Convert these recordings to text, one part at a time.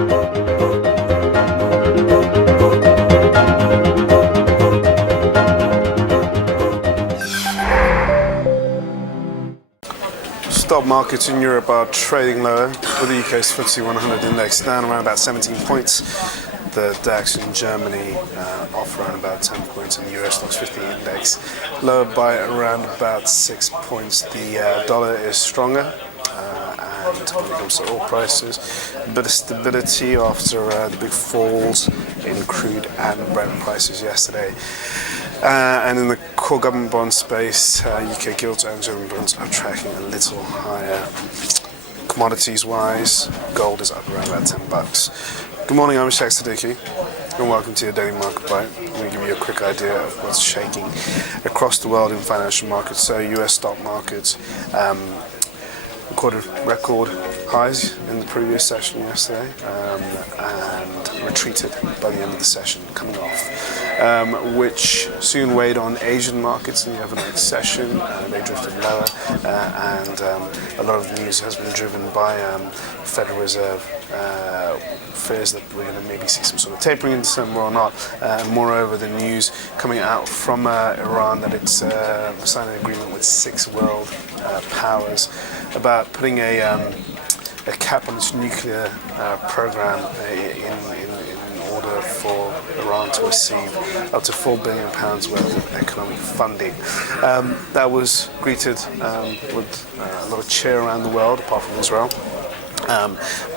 Stock markets in Europe are trading lower, with the UK's FTSE 100 index down around about 17 points. The DAX in Germany off around about 10 points, and the US Stoxx 50 index lower by around about 6 points. The dollar is stronger. And when it comes to oil prices, a bit of stability after the big falls in crude and Brent prices yesterday. And in the core government bond space, UK gilts and German bonds are tracking a little higher. Commodities-wise, gold is up around about $10. Good morning, I'm Ishaq Siddiqi, and welcome to your Daily Market Bite. I'm going to give you a quick idea of what's shaking across the world in financial markets. So, US stock markets recorded record highs in the previous session yesterday and retreated by the end of the session, coming off, which soon weighed on Asian markets in the overnight session. They drifted lower, and a lot of the news has been driven by Federal Reserve fears that we're going to maybe see some sort of tapering in December or not. Moreover, the news coming out from Iran that it's signed an agreement with 6 world powers about putting a cap on its nuclear program in order for Iran to receive up to £4 billion worth of economic funding. That was greeted with a lot of cheer around the world, apart from Israel.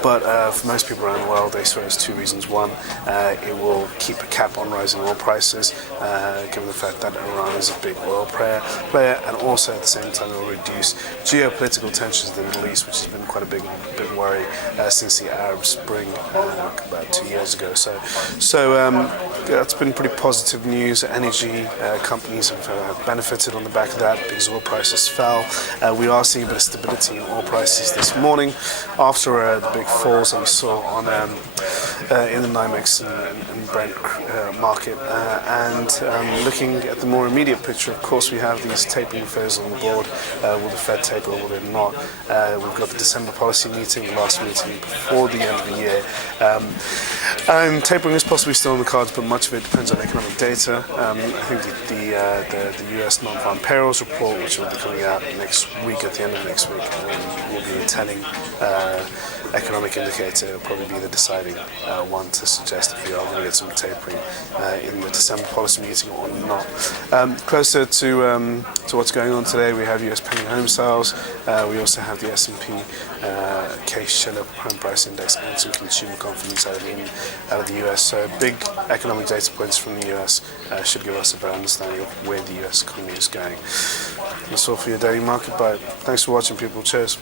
But for most people around the world, they saw it as 2 reasons. One, it will keep a cap on rising oil prices, given the fact that Iran is a big oil player, and also at the same time it will reduce geopolitical tensions in the Middle East, which has been quite a big worry since the Arab Spring about 2 years ago. So that's been pretty positive news. Energy companies have benefited on the back of that because oil prices fell. We are seeing a bit of stability in oil prices this morning after the big falls that we saw on in the NYMEX and Brent market. And looking at the more immediate picture, of course, we have these tapering affairs on the board. Will the Fed taper or will it not? We've got the December policy meeting, the last meeting before the end of the year. And tapering is possibly still on the cards, but much of it depends on economic data. I think the US non-farm payrolls report, which will be coming out next week, at the end of next week, will be a telling economic indicator. Will probably be the deciding one to suggest if we are going to get some tapering in the December policy meeting or not. Closer to what's going on today, we have US pending home sales. We also have the S&P case-shiller home price index and some consumer confidence out of the US. So big economic data points from the US should give us a better understanding of where the US economy is going. That's all for your Daily Market Bite. Thanks for watching, people. Cheers.